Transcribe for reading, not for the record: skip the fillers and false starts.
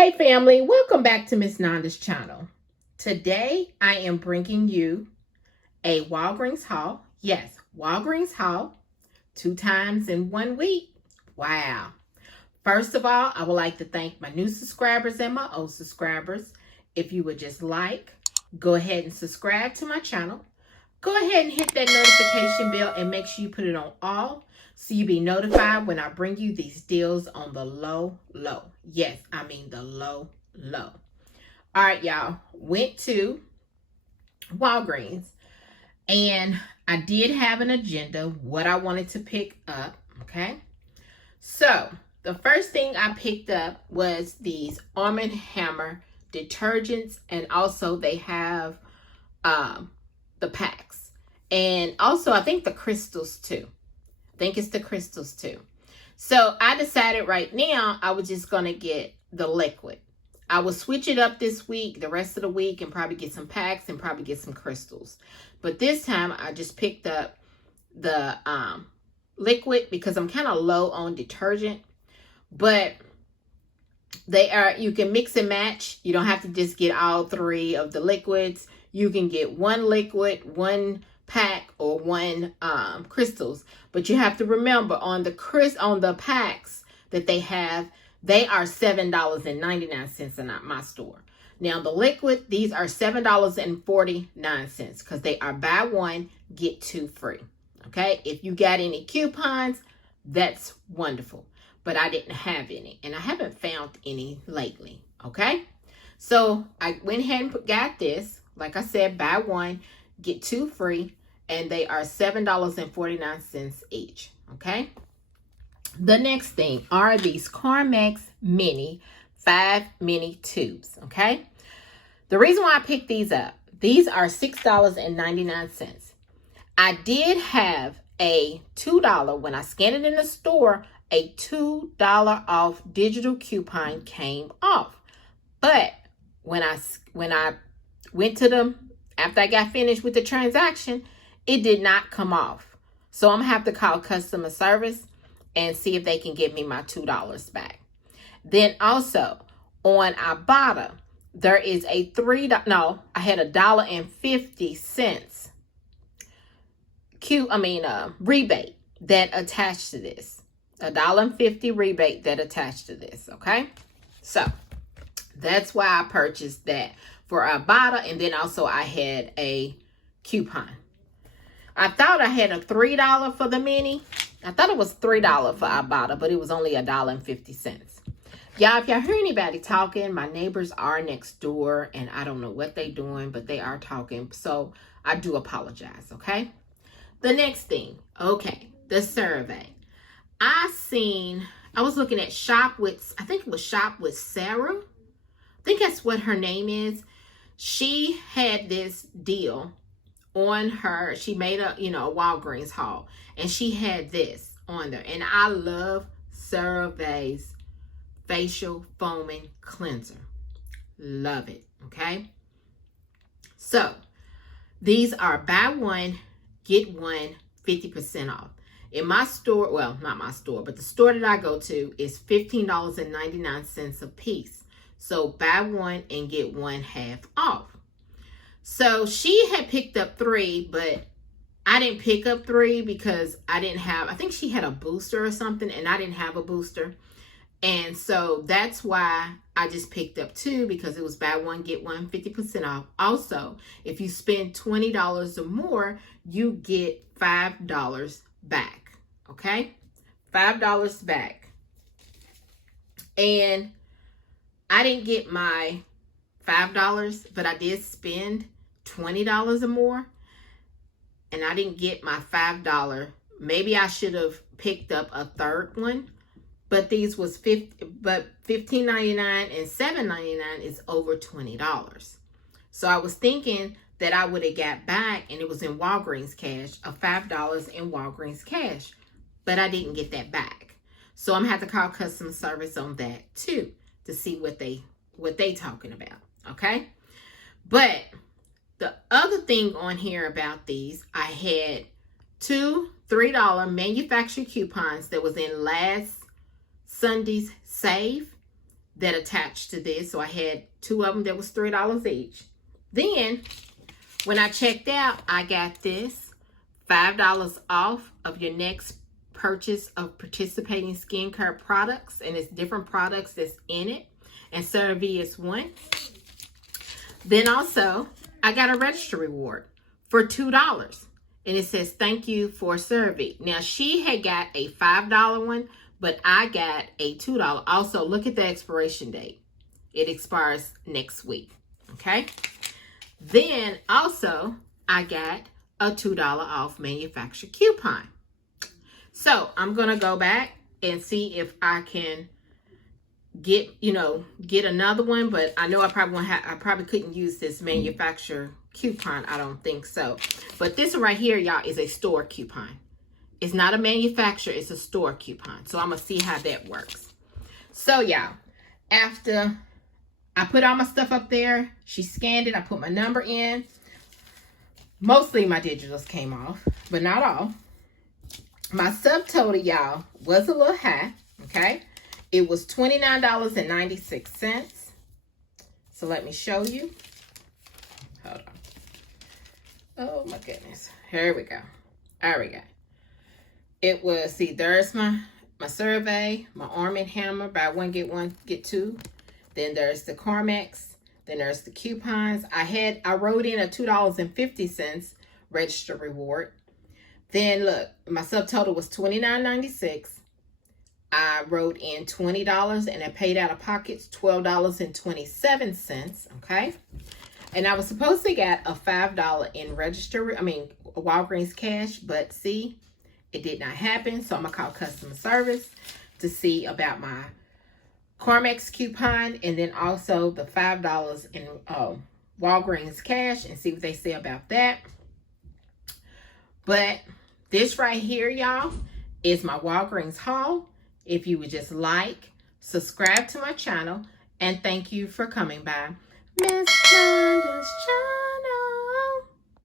Hey family, welcome back to Miss Nanda's channel. Today I am bringing you a Walgreens haul. Yes, Walgreens haul 2 times in 1 week. Wow. First of all, I would like to thank my new subscribers and my old subscribers. If you would just go ahead and subscribe to my channel. Go ahead and hit that notification bell and make sure you put it on all so you'll be notified when I bring you these deals on the low. Yes, I mean the low. All right, y'all. Went to Walgreens and I did have an agenda, what I wanted to pick up, okay? So, the first thing I picked up was these Almond Hammer detergents, and also they have the packs. And also, I think the crystals too. I think it's the crystals too. So I decided right now I was just going to get the liquid. I will switch it up this week, the rest of the week, and probably get some packs and probably get some crystals. But this time I just picked up the liquid because I'm kind of low on detergent. But you can mix and match. You don't have to just get all three of the liquids. You can get one liquid, one pack, or one crystals. But you have to remember on the packs that they have, they are $7.99 in my store. Now the liquid, these are $7.49 because they are buy one, get two free. Okay, if you got any coupons, that's wonderful. But I didn't have any, and I haven't found any lately. Okay, so I went ahead and got this. Like I said, buy one, get two free, and they are $7.49 each. Okay. The next thing are these Carmex Mini 5 mini tubes. Okay. The reason why I picked these up, these are $6.99. I did have a $2 when I scanned it in the store. A $2 off digital coupon came off. But when I went to them after I got finished with the transaction, it did not come off. So I'm gonna have to call customer service and see if they can give me my $2 back. Then also on Ibotta, there is a I had $1.50 rebate that attached to this. $1.50 rebate that attached to this. Okay, so that's why I purchased that for Ibotta, and then also I had a coupon. I thought I had a $3 for the mini. I thought it was $3 for Ibotta, but it was only $1.50. Y'all, if y'all hear anybody talking, my neighbors are next door, and I don't know what they're doing, but they are talking, so I do apologize. Okay. The next thing, okay, the survey. I was looking at Shop with, I think it was Shop with Sarah. I think that's what her name is. She had this deal on her. She made a Walgreens haul, and she had this on there. And I love CeraVe's facial foaming cleanser. Love it. Okay. So these are buy one, get one, 50% off. In my store, well, not my store, but the store that I go to is $15.99 a piece. So buy one and get one half off. So she had picked up 3, but I didn't pick up 3 because I think she had a booster or something, and I didn't have a booster. And so that's why I just picked up 2, because it was buy one, get one, 50% off. Also, if you spend $20 or more, you get $5 back. Okay, $5 back. And I didn't get my $5, but I did spend $20 or more, and I didn't get my $5. Maybe I should have picked up a third one, but these was $15.99 and $7.99 is over $20. So I was thinking that I would have got back, and it was in Walgreens cash, of $5 in Walgreens cash, but I didn't get that back. So I'm gonna have to call customer service on that too to see what they talking about. Okay, but the other thing on here about these, I had 2 $3 manufacturer coupons that was in last Sunday's save. that attached to this. So I had 2 of them that was $3 each. Then when I checked out, I got this $5 off of your next purchase of participating skincare products, and it's different products that's in it, and CeraVe is one. Then also I got a register reward for $2, and it says thank you for CeraVe. Now she had got a $5 one, but I got a $2. Also, look at the expiration date. It expires next week. Okay. Then also I got a $2 off manufacturer coupon. So I'm going to go back and see if I can get another one, but I know I probably couldn't use this manufacturer coupon. I don't think so. But this one right here, y'all, is a store coupon. It's not a manufacturer, it's a store coupon. So I'm going to see how that works. So y'all, after I put all my stuff up there, she scanned it, I put my number in. Mostly my digitals came off, but not all. My subtotal, y'all, was a little high, okay? It was $29.96. So let me show you. Hold on. Oh my goodness. Here we go. There we go. It was, see, there's my CeraVe, my Almond Hammer, buy one, get one, get two. Then there's the Carmex. Then there's the coupons. I wrote in a $2.50 register reward. Then look, my subtotal was $29.96. I wrote in $20 and I paid out of pockets $12.27. Okay. And I was supposed to get a $5 in Walgreens cash, but see, it did not happen. So I'm gonna call customer service to see about my Carmex coupon, and then also the $5 in Walgreens cash, and see what they say about that. But this right here, y'all, is my Walgreens haul. If you would just like, subscribe to my channel, and thank you for coming by Miss Nanda's channel.